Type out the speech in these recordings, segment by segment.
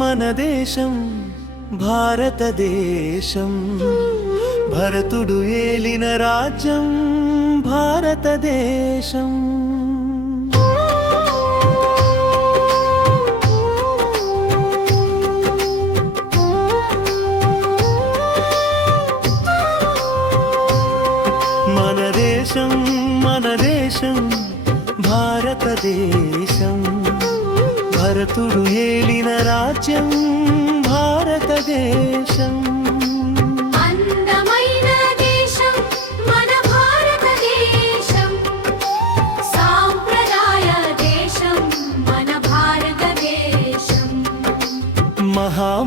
మన దేశం భారతదేశం, భరతుడు ఏలిన రాజ్యం భారతదేశం. మన దేశం భారతదేశం, భరతుడు ఏలిన రాజ్యం భారతదేశం. అందమైన దేశం మన భారతదేశం, సాంప్రదాయ దేశం మన భారతదేశం.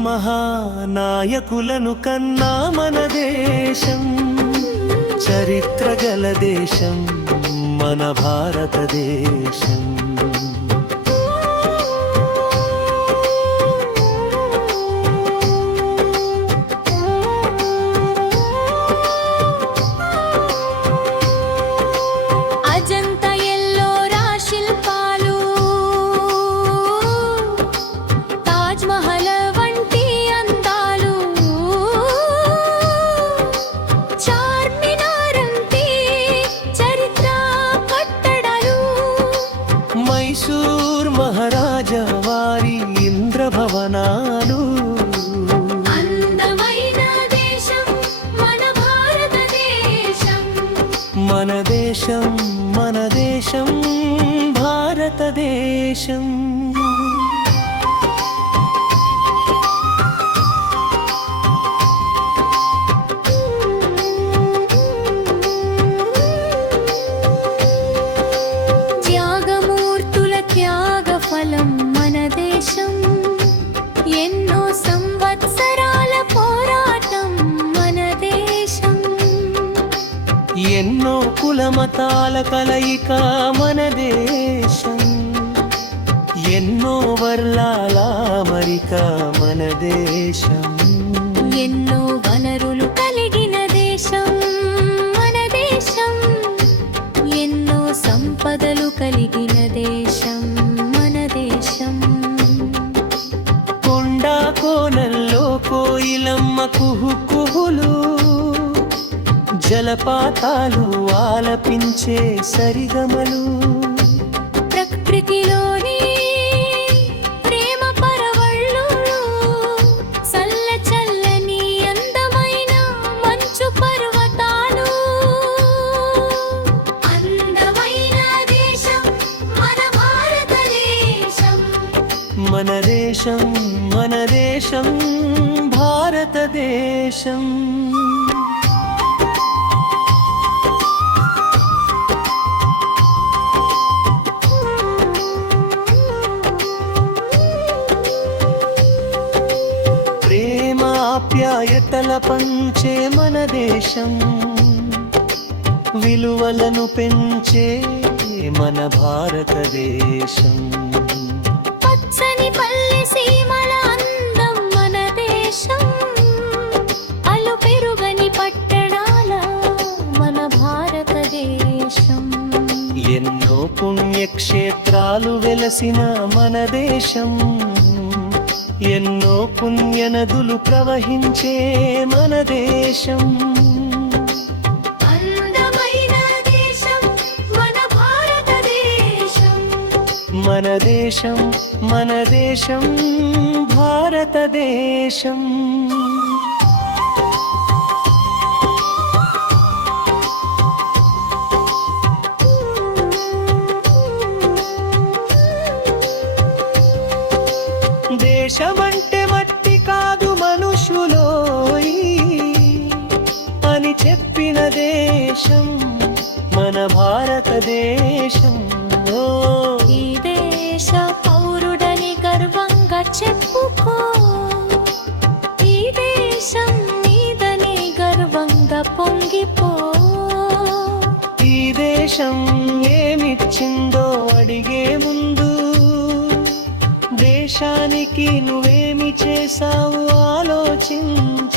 మహానాయకులను కన్నా మన దేశం, చరిత్ర గల దేశం మన భారతదేశం. మైసూర్ మహారాజా వారి ఇంద్రభవనాలు, అందమైన దేశం మన భారతదేశం. మన దేశం భారతదేశం. ఫలం మన దేశం, ఎన్నో సంవత్సరాల పోరాటం మన దేశం. ఎన్నో కులమతాల కలయిక మన దేశం, ఎన్నో వర్ణాల అమరిక మన దేశం. ఎన్నో వనరులు కలిగిన దేశం మన దేశం, ఎన్నో సంపదలు కలిగిన దేశం మన దేశం. కొండా కోనల్లో కోయిలమ్మ కుహు కుహులు, జలపాతాలు ఆలపించే సరిగమలు, ప్రకృతిలోని ప్రేమ పరవళ్ళు, చల్ల చల్లని అందమైన మంచు పర్వతాలు. అందమైన దేశం మన భారతదేశం. మన దేశం భారతదేశం. ప్రేమాప్యాయతల పంచే మన దేశం, విలువలను పెంచే మన భారతదేశం. పచ్చని పల్లె సీమల అందం మన దేశం, అలు పెరుగని పట్టణాల మన భారతదేశం. ఎన్నో పుణ్యక్షేత్రాలు వెలసిన మన దేశం, ఎన్నో పుణ్యనదులు ప్రవహించే మన దేశం. అందమైన దేశం మన భారతదేశం. మన దేశం భారతదేశం. దేశమంటే మట్టి కాదు మనుషులోయి అని చెప్పిన దేశం మన భారతదేశం. ఈ దేశ పౌరుడని గర్వంగా చెప్పుకో, ఈ దేశం నీదని గర్వంగా పొంగిపో. ఈ దేశం ఏమిచ్చిందో అడిగే ముందు దేశ దేశానికి నువ్వేమి చేసావు ఆలోచించు.